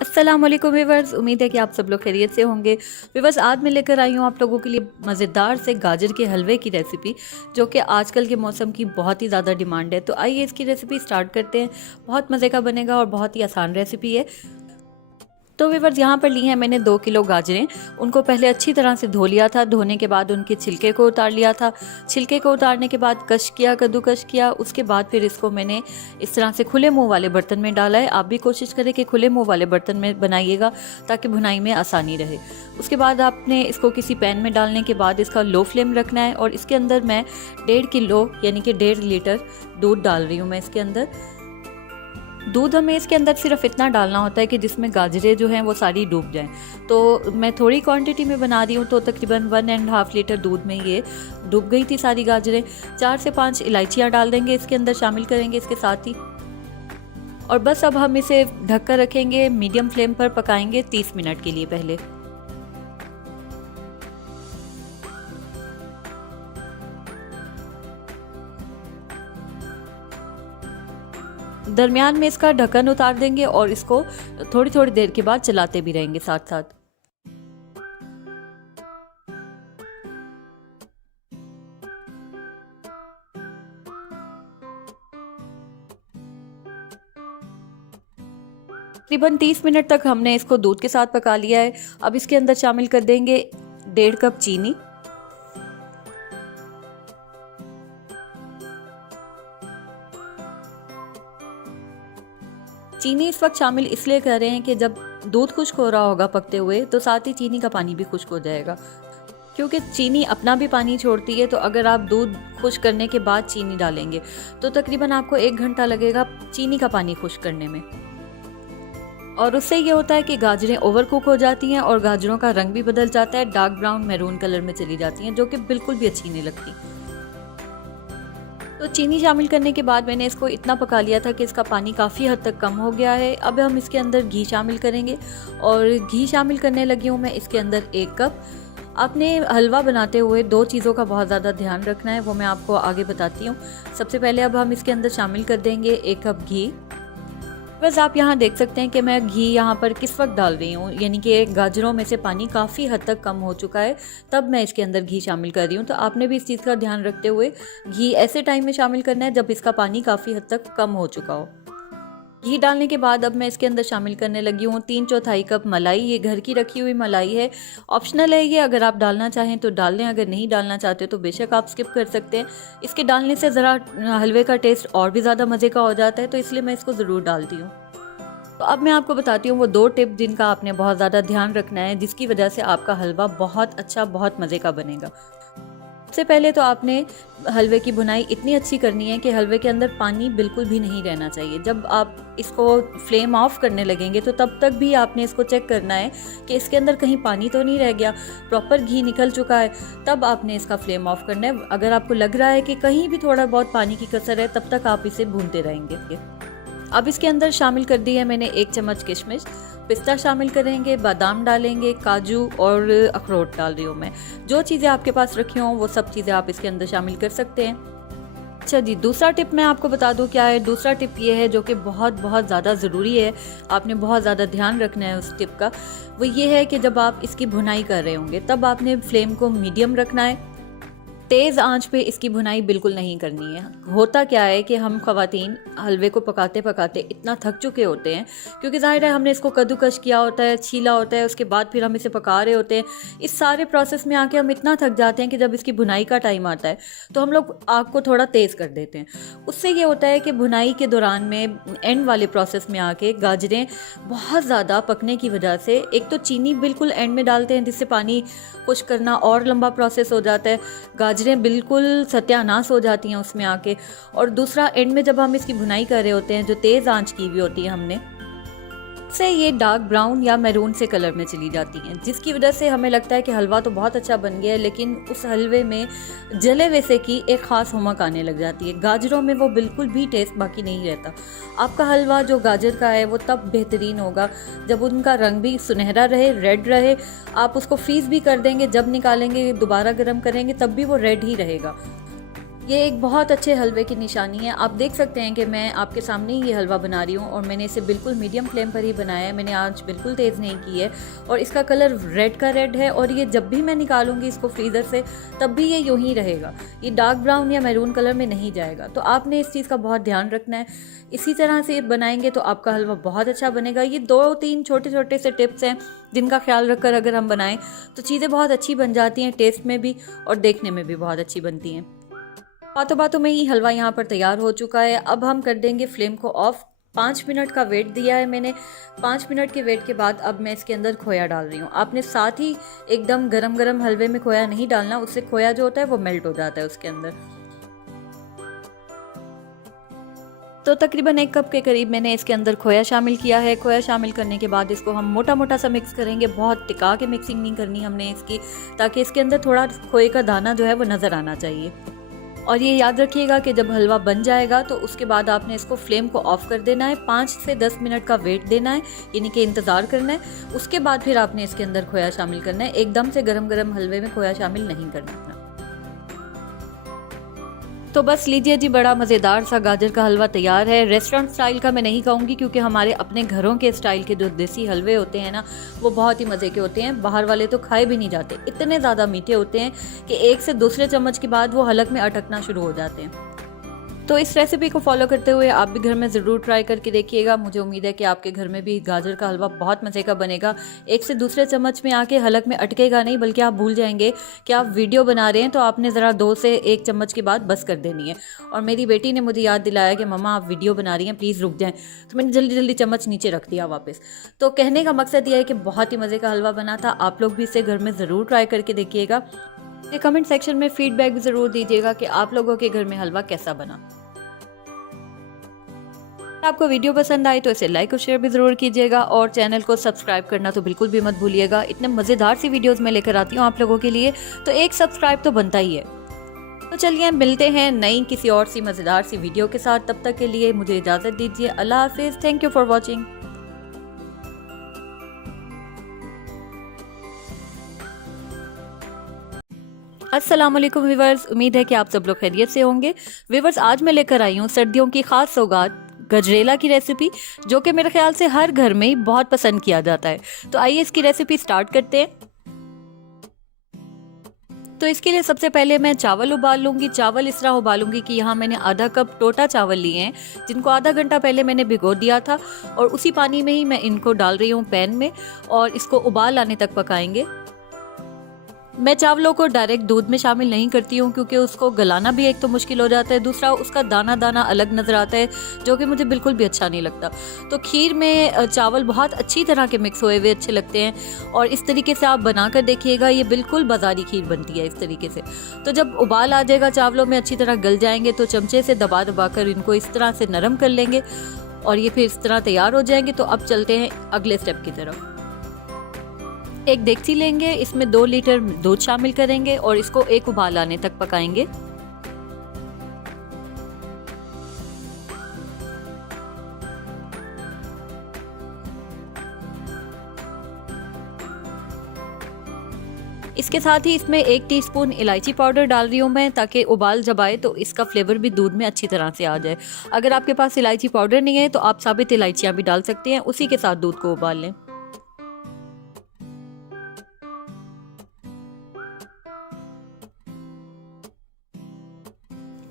अस्सलाम वालेकुम व्यूअर्स, उम्मीद है कि आप सब लोग खैरियत से होंगे। व्यूअर्स, आज मैं लेकर आई हूँ आप लोगों के लिए मज़ेदार से गाजर के हलवे की रेसिपी, जो कि आजकल के मौसम की बहुत ही ज़्यादा डिमांड है। तो आइए इसकी रेसिपी स्टार्ट करते हैं। बहुत मज़े का बनेगा और बहुत ही आसान रेसिपी है। तो व्यूअर्स, यहाँ पर ली हैं मैंने 2 किलो गाजरें। उनको पहले अच्छी तरह से धो लिया था। धोने के बाद उनके छिलके को उतार लिया था। छिलके को उतारने के बाद कश किया, कद्दूकश किया। उसके बाद फिर इसको मैंने इस तरह से खुले मुंह वाले बर्तन में डाला है। आप भी कोशिश करें कि खुले मुंह वाले बर्तन में बनाइएगा, ताकि भुनाई में आसानी रहे। उसके बाद आपने इसको किसी पैन में डालने के बाद इसका लो फ्लेम रखना है, और इसके अंदर मैं 1.5 किलो यानी कि 1.5 लीटर दूध डाल रही हूँ मैं इसके अंदर। दूध हमें इसके अंदर सिर्फ इतना डालना होता है कि जिसमें गाजरें जो हैं वो सारी डूब जाएं। तो मैं थोड़ी क्वांटिटी में बना रही हूँ, तो तकरीबन 1.5 लीटर दूध में ये डूब गई थी सारी गाजरें। 4 से 5 इलायचियाँ डाल देंगे इसके अंदर, शामिल करेंगे इसके साथ ही। और बस अब हम इसे ढक कर रखेंगे, मीडियम फ्लेम पर पकाएंगे 30 मिनट के लिए पहले। दरमियान में इसका ढक्कन उतार देंगे और इसको थोड़ी थोड़ी देर के बाद चलाते भी रहेंगे साथ साथ। तकरीबन 30 मिनट तक हमने इसको दूध के साथ पका लिया है। अब इसके अंदर शामिल कर देंगे 1.5 कप चीनी। चीनी इस वक्त शामिल इसलिए कर रहे हैं कि जब दूध खुश्क हो रहा होगा पकते हुए, तो साथ ही चीनी का पानी भी खुश्क हो जाएगा, क्योंकि चीनी अपना भी पानी छोड़ती है। तो अगर आप दूध खुश्क करने के बाद चीनी डालेंगे तो तकरीबन आपको 1 घंटा लगेगा चीनी का पानी खुश्क करने में। और उससे ये होता है कि गाजरें ओवर कुक हो जाती हैं और गाजरों का रंग भी बदल जाता है, डार्क ब्राउन मैरून कलर में चली जाती हैं, जो कि बिल्कुल भी अच्छी नहीं लगती। तो चीनी शामिल करने के बाद मैंने इसको इतना पका लिया था कि इसका पानी काफ़ी हद तक कम हो गया है। अब हम इसके अंदर घी शामिल करेंगे, और घी शामिल करने लगी हूँ मैं इसके अंदर 1 कप। आपने हलवा बनाते हुए 2 चीज़ों का बहुत ज़्यादा ध्यान रखना है, वो मैं आपको आगे बताती हूँ। सबसे पहले अब हम इसके अंदर शामिल कर देंगे 1 कप घी। बस आप यहाँ देख सकते हैं कि मैं घी यहाँ पर किस वक्त डाल रही हूँ, यानी कि गाजरों में से पानी काफ़ी हद तक कम हो चुका है, तब मैं इसके अंदर घी शामिल कर रही हूँ। तो आपने भी इस चीज़ का ध्यान रखते हुए घी ऐसे टाइम में शामिल करना है जब इसका पानी काफ़ी हद तक कम हो चुका हो। घी डालने के बाद अब मैं इसके अंदर शामिल करने लगी हूँ 3/4 कप मलाई। ये घर की रखी हुई मलाई है, ऑप्शनल है ये, अगर आप डालना चाहें तो डाल लें, अगर नहीं डालना चाहते तो बेशक आप स्किप कर सकते हैं। इसके डालने से ज़रा हलवे का टेस्ट और भी ज़्यादा मज़े का हो जाता है, तो इसलिए मैं इसको ज़रूर डालती हूँ। तो अब मैं आपको बताती हूँ वो 2 टिप जिनका आपने बहुत ज़्यादा ध्यान रखना है, जिसकी वजह से आपका हलवा बहुत अच्छा, बहुत मज़े का बनेगा। सबसे पहले तो आपने हलवे की बुनाई इतनी अच्छी करनी है कि हलवे के अंदर पानी बिल्कुल भी नहीं रहना चाहिए। जब आप इसको फ्लेम ऑफ करने लगेंगे तो तब तक भी आपने इसको चेक करना है कि इसके अंदर कहीं पानी तो नहीं रह गया, प्रॉपर घी निकल चुका है, तब आपने इसका फ्लेम ऑफ करना है। अगर आपको लग रहा है कि कहीं भी थोड़ा बहुत पानी की कसर है, तब तक आप इसे भूनते रहेंगे। अब इसके अंदर शामिल कर दी है मैंने 1 चम्मच किशमिश, पिस्ता शामिल करेंगे, बादाम डालेंगे, काजू और अखरोट डाल रही हूँ मैं। जो चीज़ें आपके पास रखी हों वो सब चीज़ें आप इसके अंदर शामिल कर सकते हैं। अच्छा जी, दूसरा टिप मैं आपको बता दूं क्या है। दूसरा टिप ये है, जो कि बहुत बहुत ज़्यादा ज़रूरी है, आपने बहुत ज़्यादा ध्यान रखना है उस टिप का। वो ये है कि जब आप इसकी भुनाई कर रहे होंगे तब आपने फ्लेम को मीडियम रखना है। तेज़ आंच पे इसकी भुनाई बिल्कुल नहीं करनी है। होता क्या है कि हम ख़वातीन हलवे को पकाते पकाते इतना थक चुके होते हैं, क्योंकि ज़ाहिर है हमने इसको कद्दूकश किया होता है, छीला होता है, उसके बाद फिर हम इसे पका रहे होते हैं। इस सारे प्रोसेस में आके हम इतना थक जाते हैं कि जब इसकी भुनाई का टाइम आता है तो हम लोग आग को थोड़ा तेज़ कर देते हैं। उससे ये होता है कि भुनाई के दौरान में एंड वाले प्रोसेस में आके गाजरें बहुत ज़्यादा पकने की वजह से, एक तो चीनी बिल्कुल एंड में डालते हैं जिससे पानी खुश्क करना और लंबा प्रोसेस हो जाता है, गाजरें बिल्कुल सत्यानाश हो जाती हैं उसमें आके। और दूसरा, एंड में जब हम इसकी भुनाई कर रहे होते हैं, जो तेज़ आंच की हुई होती है हमने, से ये डार्क ब्राउन या मैरून से कलर में चली जाती हैं, जिसकी वजह से हमें लगता है कि हलवा तो बहुत अच्छा बन गया है, लेकिन उस हलवे में जले वैसे की एक ख़ास हमक आने लग जाती है। गाजरों में वो बिल्कुल भी टेस्ट बाकी नहीं रहता। आपका हलवा जो गाजर का है वो तब बेहतरीन होगा जब उनका रंग भी सुनहरा रहे, रेड रहे। आप उसको फ्रीज़ भी कर देंगे, जब निकालेंगे दोबारा गर्म करेंगे तब भी वो रेड ही रहेगा। ये एक बहुत अच्छे हलवे की निशानी है। आप देख सकते हैं कि मैं आपके सामने ही ये हलवा बना रही हूँ और मैंने इसे बिल्कुल मीडियम फ्लेम पर ही बनाया है। मैंने आंच बिल्कुल तेज़ नहीं की है और इसका कलर रेड का रेड है और ये जब भी मैं निकालूंगी इसको फ्रीज़र से तब भी ये यूं ही रहेगा, ये डार्क ब्राउन या मैरून कलर में नहीं जाएगा। तो आपने इस चीज़ का बहुत ध्यान रखना है। इसी तरह से बनाएंगे तो आपका हलवा बहुत अच्छा बनेगा। ये 2-3 छोटे छोटे से टिप्स हैं जिनका ख्याल रखकर अगर हम बनाएं तो चीज़ें बहुत अच्छी बन जाती हैं, टेस्ट में भी और देखने में भी बहुत अच्छी बनती हैं। बातों बातों में ही हलवा यहाँ पर तैयार हो चुका है। अब हम कर देंगे फ्लेम को ऑफ। 5 मिनट का वेट दिया है मैंने। 5 मिनट के वेट के बाद अब मैं इसके अंदर खोया डाल रही हूँ। आपने साथ ही एकदम गरम गरम हलवे में खोया नहीं डालना, उससे खोया जो होता है वो मेल्ट हो जाता है उसके अंदर। तो तकरीबन 1 कप के करीब मैंने इसके अंदर खोया शामिल किया है। खोया शामिल करने के बाद इसको हम मोटा मोटा सा मिक्स करेंगे। बहुत टिका के मिक्सिंग नहीं करनी हमने इसकी, ताकि इसके अंदर थोड़ा खोए का दाना जो है वो नज़र आना चाहिए। और ये याद रखिएगा कि जब हलवा बन जाएगा तो उसके बाद आपने इसको फ्लेम को ऑफ कर देना है। 5 से 10 मिनट का वेट देना है, यानी कि इंतज़ार करना है। उसके बाद फिर आपने इसके अंदर खोया शामिल करना है। एकदम से गरम गरम हलवे में खोया शामिल नहीं करना अपना। तो बस लीजिए जी, बड़ा मज़ेदार सा गाजर का हलवा तैयार है। रेस्टोरेंट स्टाइल का मैं नहीं कहूँगी, क्योंकि हमारे अपने घरों के स्टाइल के जो देसी हलवे होते हैं ना, वो बहुत ही मज़े के होते हैं। बाहर वाले तो खाए भी नहीं जाते, इतने ज़्यादा मीठे होते हैं कि एक से दूसरे चम्मच के बाद वो हलक में अटकना शुरू हो जाते हैं। तो इस रेसिपी को फॉलो करते हुए आप भी घर में ज़रूर ट्राई करके देखिएगा। मुझे उम्मीद है कि आपके घर में भी गाजर का हलवा बहुत मज़े का बनेगा। एक से दूसरे चम्मच में आके हलक में अटकेगा नहीं, बल्कि आप भूल जाएंगे कि आप वीडियो बना रहे हैं। तो आपने ज़रा 2 से 1 चम्मच के बाद बस कर देनी है। और मेरी बेटी ने मुझे याद दिलाया कि मम्मा आप वीडियो बना रही हैं, प्लीज़ रुक जाएँ। तो मैंने जल्दी जल्दी चम्मच नीचे रख दिया वापस। तो कहने का मकसद यह है कि बहुत ही मज़े का हलवा बना था। आप लोग भी इसे घर में ज़रूर ट्राई करके देखिएगा। कमेंट सेक्शन में फीडबैक भी ज़रूर दीजिएगा कि आप लोगों के घर में हलवा कैसा बना। आपको वीडियो पसंद आई तो इसे लाइक और शेयर भी ज़रूर कीजिएगा और चैनल को सब्सक्राइब करना तो बिल्कुल भी मत भूलिएगा। इतने मज़ेदार सी वीडियोस मैं लेकर आती हूँ आप लोगों के लिए, तो एक सब्सक्राइब तो बनता ही है। तो चलिए मिलते हैं नई किसी और सी मज़ेदार सी वीडियो के साथ। तब तक के लिए मुझे इजाज़त दीजिए। अल्लाह हाफिज़। Thank you for watching. अस्सलाम वालेकुम व्यूवर्स, उम्मीद है कि आप सब लोग खैरियत से होंगे। व्यूवर्स, आज मैं लेकर आई हूँ सर्दियों की ख़ास सौगात गजरेला की रेसिपी, जो कि मेरे ख्याल से हर घर में ही बहुत पसंद किया जाता है। तो आइए इसकी रेसिपी स्टार्ट करते हैं। तो इसके लिए सबसे पहले मैं चावल उबाल लूँगी। चावल इस तरह उबालूंगी कि यहाँ मैंने आधा कप टोटा चावल लिए हैं, जिनको आधा घंटा पहले मैंने भिगो दिया था। और उसी पानी में ही मैं इनको डाल रही हूँ पैन में और इसको उबाल आने तक पकाएंगे। मैं चावलों को डायरेक्ट दूध में शामिल नहीं करती हूँ, क्योंकि उसको गलाना भी एक तो मुश्किल हो जाता है, दूसरा उसका दाना दाना अलग नज़र आता है, जो कि मुझे बिल्कुल भी अच्छा नहीं लगता। तो खीर में चावल बहुत अच्छी तरह के मिक्स हुए हुए अच्छे लगते हैं और इस तरीके से आप बना कर देखिएगा। ये बिल्कुल बाजारी खीर बनती है इस तरीके से। तो जब उबाल आ जाएगा, चावलों में अच्छी तरह गल जाएंगे, तो चमचे से दबा दबा कर इनको इस तरह से नरम कर लेंगे और ये फिर इस तरह तैयार हो जाएंगे। तो अब चलते हैं अगले स्टेप की तरफ। एक देगची लेंगे, इसमें 2 लीटर दूध शामिल करेंगे और इसको एक उबाल आने तक पकाएंगे। इसके साथ ही इसमें 1 टीस्पून इलायची पाउडर डाल रही हूँ मैं, ताकि उबाल जब आए तो इसका फ्लेवर भी दूध में अच्छी तरह से आ जाए। अगर आपके पास इलायची पाउडर नहीं है तो आप साबित इलायचियाँ भी डाल सकते हैं, उसी के साथ दूध को उबाल लें।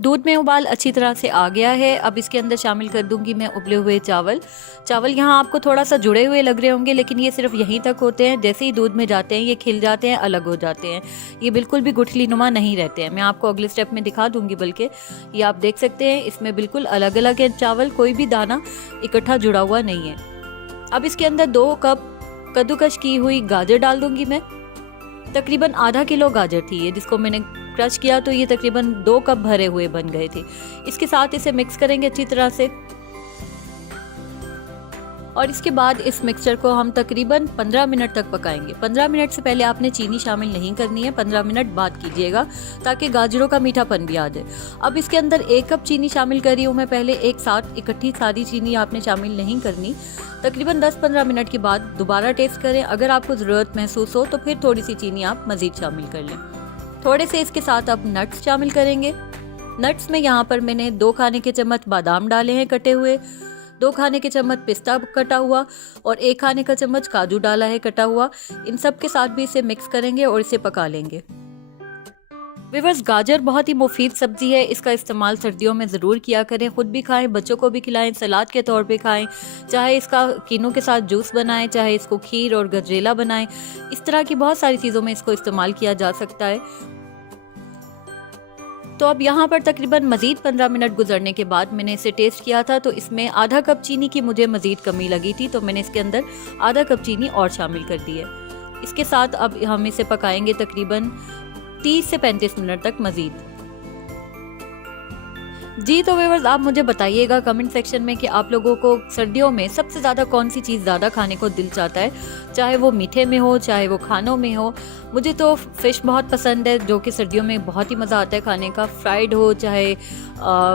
दूध में उबाल अच्छी तरह से आ गया है। अब इसके अंदर शामिल कर दूंगी मैं उबले हुए चावल। चावल यहाँ आपको थोड़ा सा जुड़े हुए लग रहे होंगे, लेकिन ये सिर्फ यहीं तक होते हैं। जैसे ही दूध में जाते हैं ये खिल जाते हैं, अलग हो जाते हैं। ये बिल्कुल भी गुठली नुमा नहीं रहते हैं। मैं आपको अगले स्टेप में दिखा दूंगी, बल्कि ये आप देख सकते हैं इसमें बिल्कुल अलग अलग है चावल, कोई भी दाना इकट्ठा जुड़ा हुआ नहीं है। अब इसके अंदर 2 कप कद्दूकश की हुई गाजर डाल दूंगी मैं। तकरीबन आधा किलो गाजर थी ये, जिसको मैंने क्रश किया तो ये तकरीबन 2 कप भरे हुए बन गए थे। इसके साथ इसे मिक्स करेंगे अच्छी तरह से और इसके बाद इस मिक्सचर को हम तकरीबन 15 मिनट तक पकाएंगे। 15 मिनट से पहले आपने चीनी शामिल नहीं करनी है, 15 मिनट बाद कीजिएगा, ताकि गाजरों का मीठापन भी आ जाए। अब इसके अंदर 1 कप चीनी शामिल करी हूँ मैं पहले, एक साथ इकट्ठी सारी चीनी आपने शामिल नहीं करनी। तकरीबन 10-15 मिनट के बाद दोबारा टेस्ट करें। अगर आपको ज़रूरत महसूस हो तो फिर थोड़ी सी चीनी आप मज़ीद शामिल कर लें। थोड़े से इसके साथ अब नट्स शामिल करेंगे। नट्स में यहाँ पर मैंने 2 खाने के चम्मच बादाम डाले हैं कटे हुए, 2 खाने के चम्मच पिस्ता कटा हुआ और 1 खाने का चम्मच काजू डाला है कटा हुआ। इन सब के साथ भी इसे मिक्स करेंगे और इसे पका लेंगे। व्यूअर्स, गाजर बहुत ही मुफीद सब्जी है, इसका इस्तेमाल सर्दियों में ज़रूर किया करें। खुद भी खाएं, बच्चों को भी खिलाएं, सलाद के तौर पे खाएं, चाहे इसका किनों के साथ जूस बनाएं, चाहे इसको खीर और गजरेला बनाएं। इस तरह की बहुत सारी चीज़ों में इसको इस्तेमाल किया जा सकता है। तो अब यहाँ पर तकरीबन मज़ीद 15 मिनट गुजरने के बाद मैंने इसे टेस्ट किया था, तो इसमें आधा कप चीनी की मुझे मज़ीद कमी लगी थी, तो मैंने इसके अंदर आधा कप चीनी और शामिल कर दी है। इसके साथ अब हम इसे पकाएंगे तकरीबन 30 से 35 मिनट तक मज़ीद। जी तो व्यूअर्स, आप मुझे बताइएगा कमेंट सेक्शन में कि आप लोगों को सर्दियों में सबसे ज़्यादा कौन सी चीज़ ज़्यादा खाने को दिल चाहता है, चाहे वो मीठे में हो, चाहे वो खानों में हो। मुझे तो फ़िश बहुत पसंद है, जो कि सर्दियों में बहुत ही मज़ा आता है खाने का। फ्राइड हो चाहे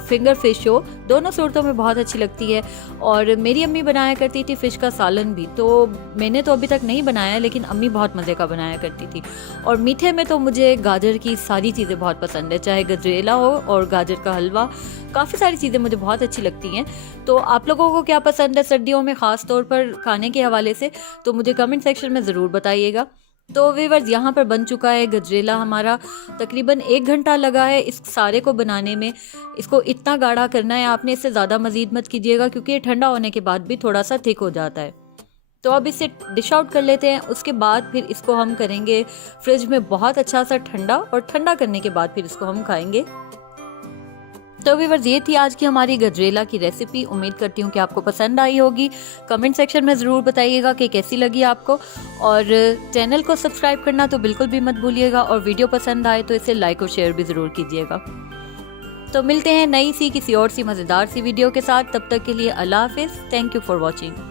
फिंगर फ़िश हो, दोनों सूरतों में बहुत अच्छी लगती है। और मेरी अम्मी बनाया करती थी फ़िश का सालन भी, तो मैंने तो अभी तक नहीं बनाया, लेकिन अम्मी बहुत मज़े का बनाया करती थी। और मीठे में तो मुझे गाजर की सारी चीज़ें बहुत पसंद है, चाहे गजरेला हो और गाजर का हलवा, काफ़ी सारी चीज़ें मुझे बहुत अच्छी लगती हैं। तो आप लोगों को क्या पसंद है सर्दियों में ख़ास तौर पर खाने के हवाले से, तो मुझे कमेंट सेक्शन में ज़रूर बताइएगा। तो व्यूअर्स, यहाँ पर बन चुका है गजरेला हमारा। तकरीबन 1 घंटा लगा है इस सारे को बनाने में। इसको इतना गाढ़ा करना है आपने, इससे ज़्यादा मज़ीद मत कीजिएगा, क्योंकि ये ठंडा होने के बाद भी थोड़ा सा थिक हो जाता है। तो अब इसे डिश आउट कर लेते हैं। उसके बाद फिर इसको हम करेंगे फ्रिज में बहुत अच्छा सा ठंडा, और ठंडा करने के बाद फिर इसको हम खाएंगे। तो व्यूअर्स, ये थी आज की हमारी गजरेला की रेसिपी। उम्मीद करती हूँ कि आपको पसंद आई होगी। कमेंट सेक्शन में ज़रूर बताइएगा कि कैसी लगी आपको, और चैनल को सब्सक्राइब करना तो बिल्कुल भी मत भूलिएगा, और वीडियो पसंद आए तो इसे लाइक और शेयर भी ज़रूर कीजिएगा। तो मिलते हैं नई सी किसी और सी मज़ेदार सी वीडियो के साथ। तब तक के लिए अल्लाह हाफिज़। Thank you for watching.